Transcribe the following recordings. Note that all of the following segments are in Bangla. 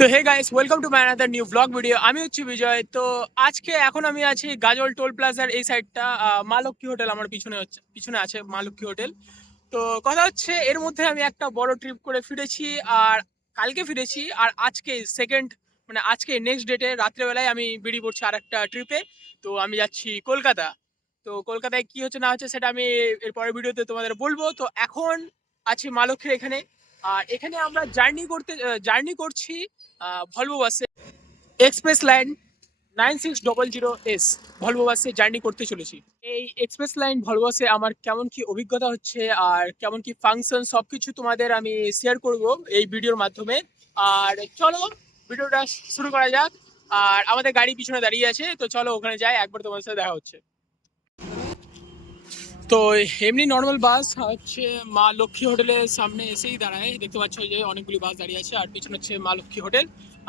তো hey guys, welcome to my another new vlog video. আমি হচ্ছি বিজয়। তো আজকে এখন আমি আছি গাজল টোল প্লাজার এই সাইডটা। মা লক্ষ্মী হোটেল আমার পিছনে আছে মা লক্ষ্মী হোটেল। তো কথা হচ্ছে এর মধ্যে আমি একটা বড় ট্রিপ করে ফিরেছি। আর কালকে ফিরেছি, আর আজকে সেকেন্ড মানে আজকে নেক্সট ডেটে রাত্রেবেলায় আমি বেরিয়ে পড়ছি আর একটা ট্রিপে। তো আমি যাচ্ছি কলকাতা। তো কলকাতায় কি হচ্ছে না হচ্ছে সেটা আমি এর পরের ভিডিওতে তোমাদের বলবো। তো এখন আছি মা লক্ষ্মীর এখানে। আর এখানে আমরা জার্নি করছি ভলভো বাসে, এক্সপ্রেস লাইন 9600S ভলভো বাসে জার্নি করতে চলেছি। এই এক্সপ্রেস লাইন ভলভো বাসে আমার কেমন কি অভিজ্ঞতা হচ্ছে আর কেমন কি ফাংশন সবকিছু তোমাদের আমি শেয়ার করব এই ভিডিওর মাধ্যমে। আর চলো ভিডিওটা শুরু করা যাক। আর আমাদের গাড়ি পিছনে দাঁড়িয়ে আছে, তো চলো ওখানে যাই, একবার তোমাদের সাথে দেখা হচ্ছে। তো এমনি নর্মাল বাস হচ্ছে মা লক্ষ্মী হোটেলের সামনে এসেই দাঁড়ায়, দেখতে পাচ্ছ যে অনেকগুলি বাস দাঁড়িয়ে আছে, আর পিছনে হচ্ছে মা লক্ষ্মী হোটেল।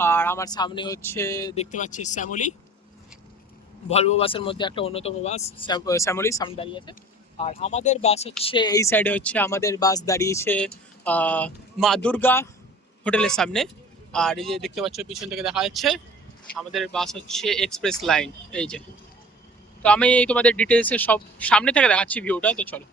আর আমার সামনে হচ্ছে দেখতে পাচ্ছি শ্যামলী, ভলভো বাসের মধ্যে একটা অন্যতম বাস শ্যামলী সামনে দাঁড়িয়ে আছে। আর আমাদের বাস হচ্ছে এই সাইডে, হচ্ছে আমাদের বাস দাঁড়িয়েছে মা দুর্গা হোটেলের সামনে। আর এই যে দেখতে পাচ্ছ পিছন থেকে দেখা যাচ্ছে আমাদের বাস হচ্ছে এক্সপ্রেস লাইন, এই যে। তো আমি তোমাদের ডিটেলসে সব সামনে থেকে দেখাচ্ছি ভিউটা, তো চলো।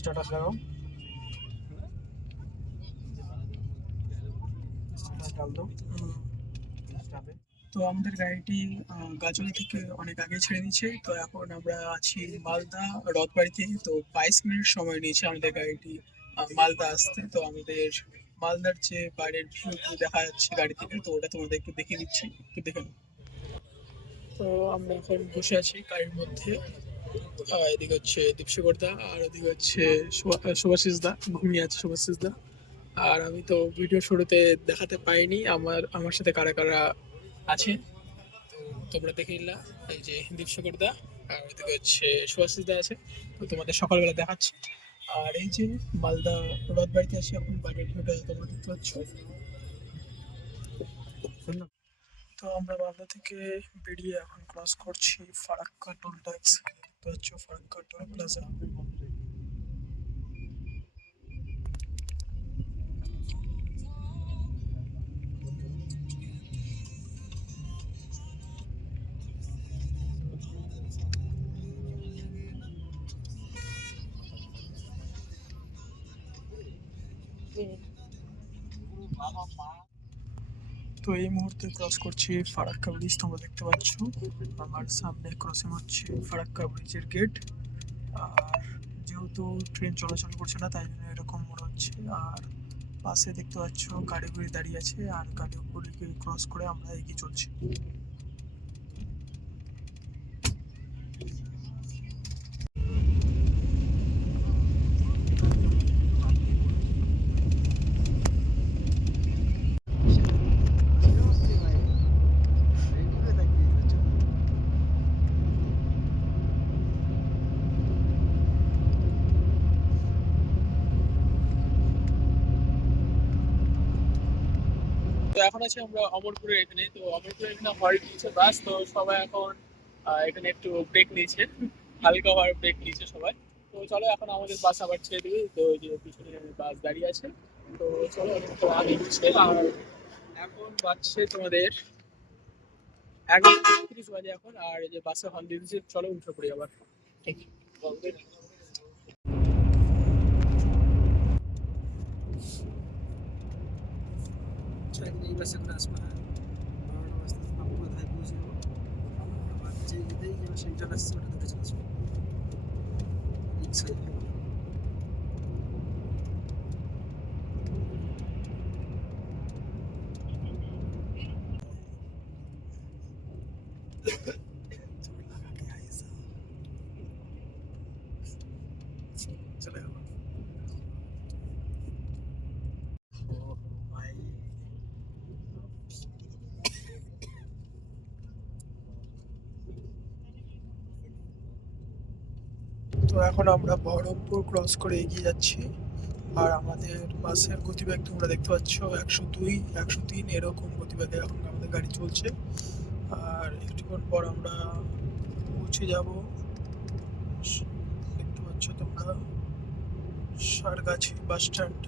স্ট্যাটাস লাগাও, স্ট্যাটাস ডাল দাও। তো আমাদের গাড়িটি গাজল থেকে অনেক আগে ছেড়ে দিয়েছে। তো এখন আমরা আছি মালদা রথবাড়িতে। তো 22 মিনিট সময় নিয়েছে আমাদের গাড়িটি মালদা আসতে। তো আমাদের মালদার যে বাইরের ভিউ দেখা যাচ্ছে গাড়ি থেকে, তো ওটা তোমাদের একটু দেখিয়ে দিচ্ছি, একটু দেখে নাও। তো আমরা এখন বসে আছি গাড়ির মধ্যে। এদিকে হচ্ছে দীপশিকর দা, আর ওদিকে হচ্ছে শুভাশিস দা, ঘুমিয়ে আছে শুভাশিস দা। আর আমি তো ভিডিও শুরুতে দেখাতে পাইনি আমার আমার সাথে কারা কারা আছে, তো তোমরা দেখে নিলা। এই যে দীপশিকর দা, আর ওদিকে হচ্ছে শুভাশিস দা আছে। তো তোমাদের সকালবেলা দেখাচ্ছি। আর এই যে মালদা রথ বাড়িতে আছি এখন, বাড়ির ভিউটা তোমরা দেখতে পাচ্ছ। তো আমরা মালদা থেকে বেরিয়ে এখন ক্রস করছি ফারাক্কা টোল ট্যাক্স, দেখতে পাচ্ছ ফারাক্কা টোল প্লাজা। তো এই মুহূর্তে ক্রস করছি ফারাক্কা ব্রিজ, তোমরা দেখতে পাচ্ছ আমার সামনে ক্রসিং হচ্ছে ফারাক্কা ব্রিজের গেট। আর যেহেতু ট্রেন চলাচল করছে না, তাই জন্য এরকম মনে হচ্ছে। আর পাশে দেখতে পাচ্ছ গাড়িগুলি দাঁড়িয়ে আছে, আর গাড়িগুলিকে ক্রস করে আমরা এগিয়ে চলছি। তো এখন আছি আমরা অমরপুরের এখানে। তো অমরপুরের এখানে হল্ট নিচ্ছে বাস। তো সবাই এখন এখানে একটু ব্রেক নিয়েছে, হালকা ভাবে ব্রেক নিয়েছে সবাই। তো চলো এখন আমাদের বাস আবার ছেড়ে দিবে। তো ওই যে পিছনে বাস দাঁড়িয়ে আছে। তো চলো একটু আগে দিচ্ছে। আর এখন বাজছে তোমাদের 11:30 বাজে এখন। আর এই যে বাসে হর্ন দিয়ে দিচ্ছে, চলো উঠে পড়ি আবার। ঠিক এই বাসে করে আসবো। হ্যাঁ, 12টা বাজতে পাবো, কোথায় পৌঁছে যাবো। আবার যেতেই যে সেন্টার আসছে ওটা ধরে চলে আসবো রিক্সায়। চলে গেল। ভাই তো এখন আমরা বহরমপুর ক্রস করে এগিয়ে যাচ্ছি। আর আমাদের বাসের গতিবেগ তোমরা দেখতে পাচ্ছ 102, 103 এরকম গতিবেগে এখন আমাদের গাড়ি চলছে। আর একটুক্ষণ পর আমরা পৌঁছে যাব, দেখতে পাচ্ছ তোমরা, Sargachhi bus stand.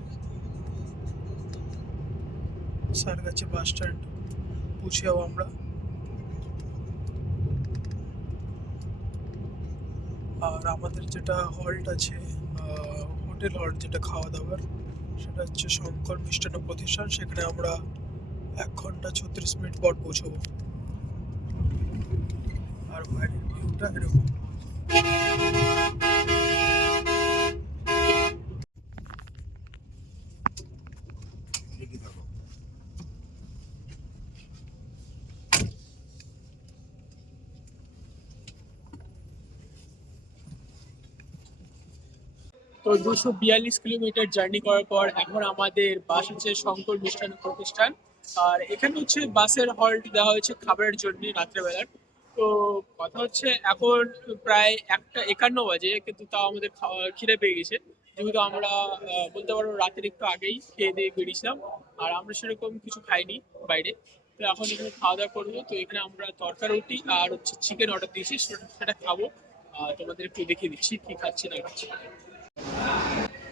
Sargachhi bus stand পৌঁছে যাবো আমরা। আর আমাদের যেটা হল্ট আছে, হোটেল হল্ট যেটা খাওয়া দাওয়ার, সেটা হচ্ছে শঙ্কর মিষ্টান্ন প্রতিষ্ঠান। সেখানে আমরা 1 ঘন্টা 36 মিনিট পর পৌঁছবো। আর বাইরের ভিউটা এরকম। তো 242 কিলোমিটার জার্নি করার পর এখন আমাদের বাস হচ্ছে শঙ্কর মিষ্টান্ন প্রতিষ্ঠান। আর এখানে হচ্ছে বাসের হল্ট দেওয়া হয়েছে খাবারের জন্য রাত্রেবেলার। তো কথা হচ্ছে এখন প্রায় 1:51 বাজে, কিন্তু তাও আমাদের খিদে পেয়ে গেছে। যেহেতু আমরা বলতে পারো রাতের একটু আগেই খেয়ে দিয়ে বেরিয়েছিলাম। আর আমরা সেরকম কিছু খাইনি বাইরে। তো এখন এখানে খাওয়া দাওয়া করবো। তো এখানে আমরা তরকা রুটি আর হচ্ছে চিকেন অর্ডার দিয়েছি, সেটা খাবো। তোমাদের একটু দেখিয়ে দিচ্ছি কি খাচ্ছি না খাচ্ছি।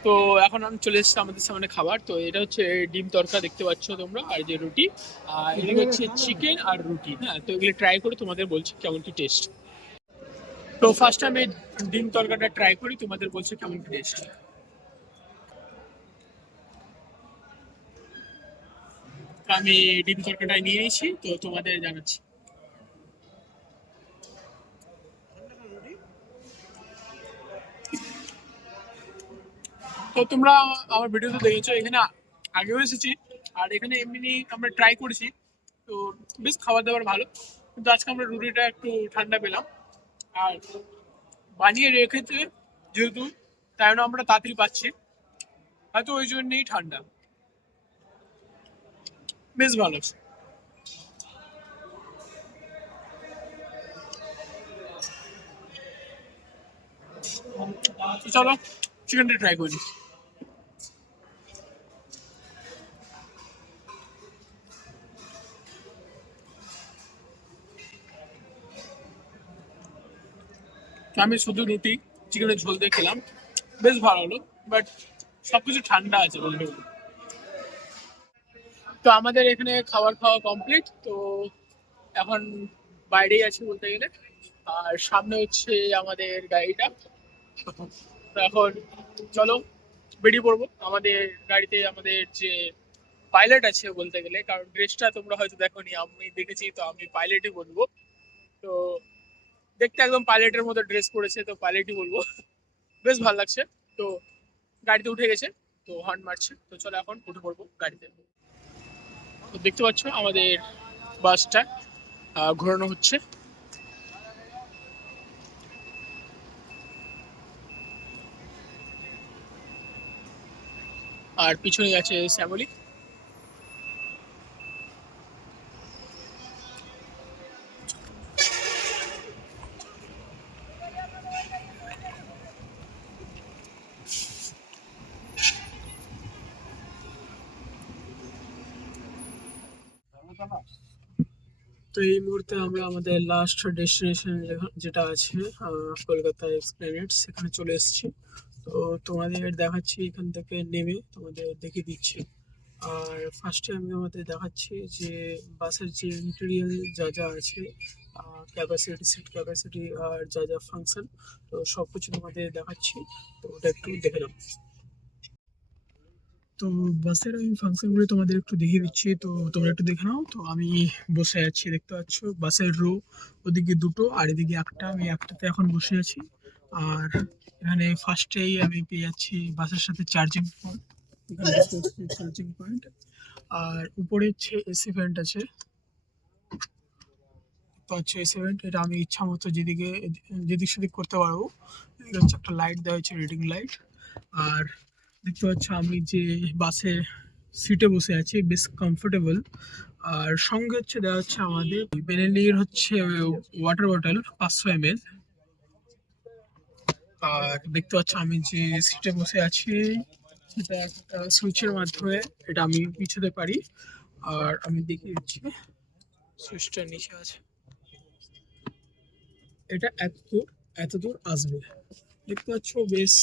তো এখন আমি চলে এসেছি আমাদের সামনে খাবার। তো এটা হচ্ছে ডিম তরকা দেখতে পাচ্ছ তোমরা, আর যে রুটি, আর এটা হচ্ছে চিকেন আর রুটি। হ্যাঁ, তো এগুলো ট্রাই করে তোমাদের বলছি কেমন কি টেস্ট। তো ফার্স্ট আমি ডিম তরকাটা ট্রাই করি, তোমাদের বলছি কেমন কি টেস্ট। আমি ডিম তরকাটা নিয়ে নিয়েছি, তো তোমাদের জানাচ্ছি। তো তোমরা আমার ভিডিওতে দেখেছো, এখানে আগেও এসেছি। আর এখানে এমনি আমরা ট্রাই করেছি। তো বেশ খাবার দাবার ভালো, কিন্তু আজকে আমরা রুটিটা একটু ঠান্ডা পেলাম। আর বানিয়ে রেখেছে যেহেতু, তাই জন্য আমরা তাড়াতাড়ি পাচ্ছি, হয়তো ওই জন্যই ঠান্ডা। বেশ ভালো আছে। তো চলো চিকেনটা ট্রাই করি। তো আমি শুধু রুটি চিকেনের ঝোল দিয়ে খেলাম, বেশ ভালো হলো। বাট সবকিছু ঠান্ডা আছে বলতে গেলে। তো আমাদের এখানে খাবার খাওয়া কমপ্লিট। তো এখন বাইরেই আছি বলতে গেলে। আর সামনে হচ্ছে আমাদের গাড়িটা। তো এখন চলো বেরিয়ে পড়বো। আমাদের গাড়িতে আমাদের যে পাইলট আছে বলতে গেলে, কারণ ড্রেসটা তোমরা হয়তো দেখোনি, আমি দেখেছি, তো আমি পাইলটই বলবো। তো দেখতে একদম পাইলটের মতো ড্রেস পরেছে, তো পাইলটই বলবো। বেশ ভালো লাগছে। তো গাড়িতে উঠে গেছে, তো হর্ন মারছে। তো চলো এখন উঠে পড়বো গাড়িতে। তো দেখতে পাচ্ছ আমাদের বাসটা ঘোরানো হচ্ছে। আর পিছনে আছে শ্যামলী। তো এই মুহূর্তে আমরা আমাদের লাস্ট ডেস্টিনেশন যেটা আছে কলকাতা এক্সপ্লেনেড, সেখানে চলে এসেছি। তো তোমাদের দেখাচ্ছি এখান থেকে নেমে তোমাদের দেখিয়ে দিচ্ছি। আর ফার্স্টে আমি আমাদের দেখাচ্ছি যে বাসের যে ইন্টেরিয়াল যা যা আছে, ক্যাপাসিটি, সিট ক্যাপাসিটি, আর যা যা ফাংশন, তো সব কিছু তোমাদের দেখাচ্ছি। তো ওটা একটু দেখে নাও। তো বাসের আমি ফাংশনগুলো তোমাদের একটু দেখিয়ে দিচ্ছি, তো তোমরা একটু দেখে নাও। তো আমি বসে আছি, দেখতে পাচ্ছ বাসের রো ওদিকে দুটো আর এদিকে একটা, আমি একটাতে এখন বসে আছি। আর এখানে ফার্স্টেই আমি পেয়ে যাচ্ছি বাসের সাথে চার্জিং পয়েন্ট, এখানে চার্জিং পয়েন্ট। আর উপরে হচ্ছে এসি ভেন্ট আছে, তো হচ্ছে এসি ভেন্ট, এটা আমি ইচ্ছা মতো যেদিক সেদিক করতে পারবো। এদিকে হচ্ছে একটা লাইট দেওয়া হয়েছে, রিডিং লাইট। আর দেখতে পাচ্ছ আমি যে বাসে সিটে বসে আছি, বেশ কমফোর্টেবল। আর সঙ্গে হচ্ছে দেওয়া হচ্ছে আমাদের বেনেলির হচ্ছে ওয়াটার বটল 500 ml। আর দেখতে পাচ্ছ আমি যে সিটে বসে আছি, সেটা একটা সুইচের মাধ্যমে এটা আমি পিছাতে পারি। আর আমি দেখিয়ে দিচ্ছি, সুইচটা নিচে আছে, এটা এত দূর আসবে। দেখতে পাচ্ছ বেশ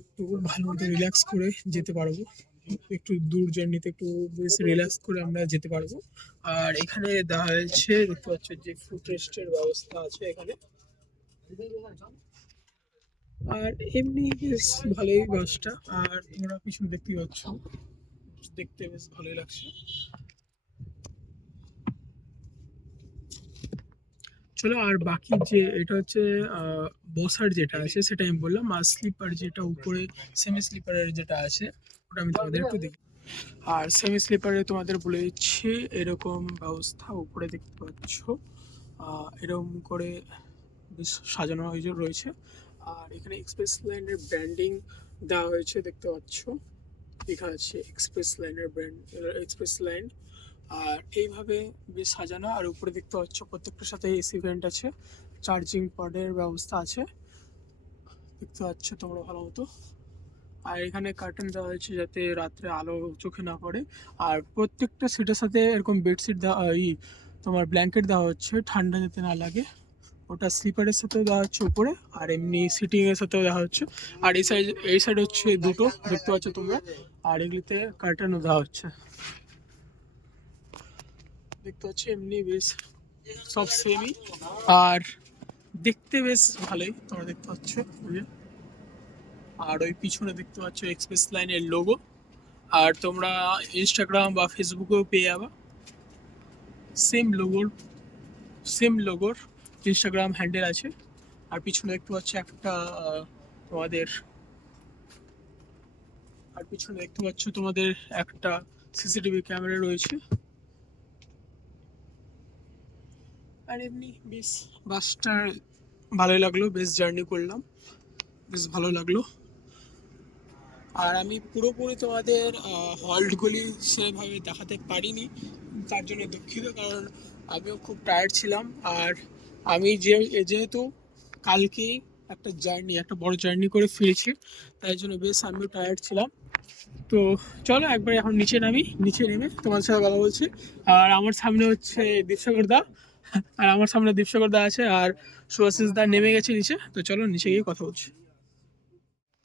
একটু ভালো মতো রিল্যাক্স করে যেতে পারবো, একটু দূর জার্নিতে একটু বেশ রিল্যাক্স করে আমরা যেতে পারবো। আর এখানে দেওয়া হয়েছে, দেখতে পাচ্ছ যে ফুট রেস্টের ব্যবস্থা আছে এখানে। আর এমনি বেশ ভালোই বাসটা, আর তোমরা পিছনে দেখতে পাচ্ছ, দেখতে বেশ ভালোই লাগছে। চলো, আর বাকি যে এটা হচ্ছে বসার যেটা আছে সেটা আমি বললাম, আর স্লিপার যেটা উপরে সেমি স্লিপারের যেটা আছে ওটা আমি তোমাদের একটু দেখি। আর সেমি স্লিপারে তোমাদের বলে দিচ্ছি, এরকম ব্যবস্থা উপরে দেখতে পাচ্ছ, এরকম করে বেশ সাজানো হয়েছে রয়েছে। আর এখানে এক্সপ্রেস লাইনের ব্র্যান্ডিং দেওয়া হয়েছে, দেখতে পাচ্ছ লেখা আছে এক্সপ্রেস লাইনের ব্র্যান্ড, এক্সপ্রেস লাইন। আর এইভাবে বেশ সাজানো, আর উপরে দেখতে পাচ্ছ প্রত্যেকটার সাথে এসি ভেন্ট আছে, চার্জিং পডের ব্যবস্থা আছে, দেখতে পাচ্ছ তোমরা ভালো মতো। আর এখানে কার্টেন দেওয়া হয়েছে যাতে রাত্রে আলো চোখে না পড়ে। আর প্রত্যেকটা সিটের সাথে এরকম বেডশিট দেওয়া, তোমার ব্ল্যাঙ্কেট দেওয়া হচ্ছে ঠান্ডা যাতে না লাগে। ওটা স্লিপারের সাথেও দেওয়া হচ্ছে উপরে, আর এমনি সিটিং এর সাথেও দেওয়া হচ্ছে। আর এই সাইড হচ্ছে দুটো, দেখতে পাচ্ছ তোমরা। আর এগুলিতে কার্টেনও দেওয়া হচ্ছে, দেখতে পাচ্ছি এমনি বেশ সব সেমই। আর দেখতে বেশ ভালোই, তোমরা দেখতে পাচ্ছ ওই যে। আর ওই পিছনে দেখতে পাচ্ছ এক্সপ্রেস লাইনের লোগো। আর তোমরা ইনস্টাগ্রাম বা ফেসবুকেও পেয়ে যাবে সেম লোগোর ইনস্টাগ্রাম হ্যান্ডেল আছে। আর পিছনে দেখতে পাচ্ছ একটা তোমাদের, আর পিছনে দেখতে পাচ্ছ তোমাদের একটা সিসিটিভি ক্যামেরা রয়েছে। আর এমনি বেশ বাসটা ভালোই লাগলো, বেশ জার্নি করলাম, বেশ ভালো লাগলো। আর আমি পুরোপুরি তোমাদের হল্টগুলি সেভাবে দেখাতে পারিনি, তার জন্য দুঃখিত, কারণ আমিও খুব টায়ার্ড ছিলাম। আর আমি যেহেতু কালকেই একটা বড় জার্নি করে ফিরেছি, তাই জন্য বেশ আমিও টায়ার্ড ছিলাম। তো চলো একবার এখন নিচে নামি, নিচে নেমে তোমাদের সাথে কথা বলছি। আর আমার সামনে হচ্ছে দীপসাগর দা, আর আমার সামনে দীপসাগর দা আছে, আর সুভাশিস দা নেমে গেছে নিচে। তো চলো নিচে গিয়ে কথা বলছি।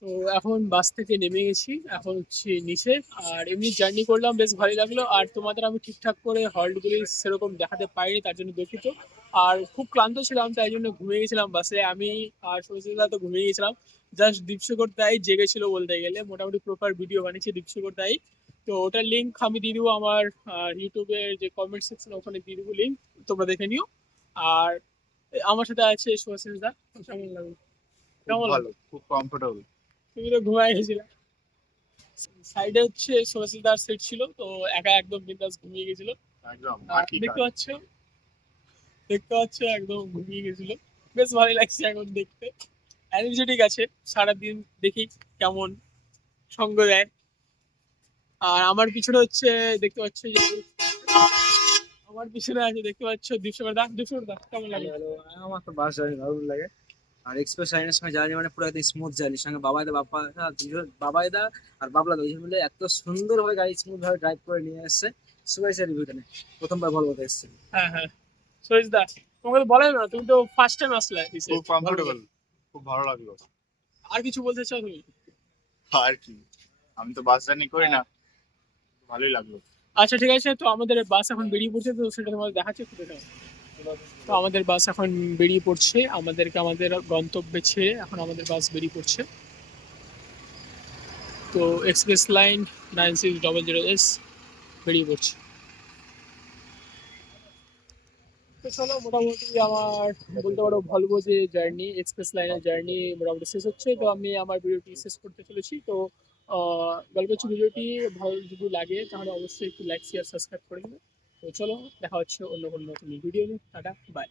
তো এখন বাস থেকে নেমে গেছি, এখন হচ্ছে নিচে। আর এমনি জার্নি করলাম, বেশ ভালোই লাগলো। আর তোমাদের আমি ঠিকঠাক করে হল্টগুলি সেরকম দেখাতে পারিনি, তার জন্য দুঃখিত। আর খুব ক্লান্ত ছিলাম, তাই জন্য ঘুমিয়ে গেছিলাম বাসে আমি। আর সুচিতা তো ঘুমিয়ে গেছিলাম, জাস্ট দীপসাগর দাই জেগেছিল বলতে গেলে। মোটামুটি প্রপার ভিডিও বানিয়েছে দীপসাগর দাই। তো ওটার লিঙ্ক আমি দিয়ে দেবো আমার ইউটিউবের যে কমেন্ট সেকশন, ওখানে দিয়ে দেবো লিঙ্ক, তোমরা দেখে নিও। আর আমার সাথে আছে সুচিতা দা। কেমন লাগলো? কেমন লাগলো? খুব কমফোর্টেবল। তুমি তো ঘুমায় গেছিলে। সাইডে হচ্ছে সুভাষিতার সিট ছিল, তো একা একদম বিন্দাস ঘুমিয়ে গেছিল। একদম আর দেখতে পাচ্ছ একদম ঘুমিয়ে গেছিল। বেশ ভালোই লাগছে এখন দেখতে, এনার্জেটিক আছে। সারাদিন দেখি কেমন সঙ্গ দেয়। আর আমার পিছনে হচ্ছে দেখতে পাচ্ছ যে আমার পিছনে আছে দেখতে পাচ্ছ দীপসাগর দা কেমন লাগে? আমার তো বাস জার্নি দারুণ লাগে। আর এক্সপ্রেস লাইনের সঙ্গে জার্নি মানে পুরো একদম স্মুথ জার্নি। সঙ্গে বাবাইদা আর বাবলা দুজন মিলে এত সুন্দরভাবে গাড়ি স্মুথ ভাবে ড্রাইভ করে নিয়ে এসছে। সুভাষের রিভিউটা নেই, প্রথমবার ভলভোতে এসেছি। হ্যাঁ হ্যাঁ, সুরেশ দা, তোমাকে তো বলা যাবে না, তুমি তো ফার্স্ট টাইম আসলে এসে। খুব কমফোর্টেবল, খুব ভালো লাগলো। আর কিছু বলতে চাও তুমি? আর কি, আমি তো বাস জার্নি করি না, ভালোই লাগলো। আচ্ছা ঠিক আছে, তো আমাদের বাস এখন বেরিয়ে পড়ছে, তো সেটা তোমাদের দেখাচ্ছে একটু দেখাও। তো আমাদের বাস এখন বেরিয়ে পড়ছে, আমাদেরকে আমাদের গন্তব্যে ছেড়ে এখন আমাদের বাস বেরিয়ে পড়ছে। তো এক্সপ্রেস লাইন 9600S বেরিয়ে পড়ছে। তো চলো, মোটামুটি আমার বলতে পারো ভলভো যে জার্নি, এক্সপ্রেস লাইনের জার্নি মোটামুটি শেষ হচ্ছে। তো আমি আমার ভিডিওটি শেষ করতে চলেছি। তো গল্প হচ্ছে, ভিডিওটি ভালো যদি লাগে তাহলে অবশ্যই একটু লাইক শেয়ার সাবস্ক্রাইব করে দেবে। তো চলো, দেখা হচ্ছে অন্য কোনো নতুন ভিডিও নিয়ে। Tata, by.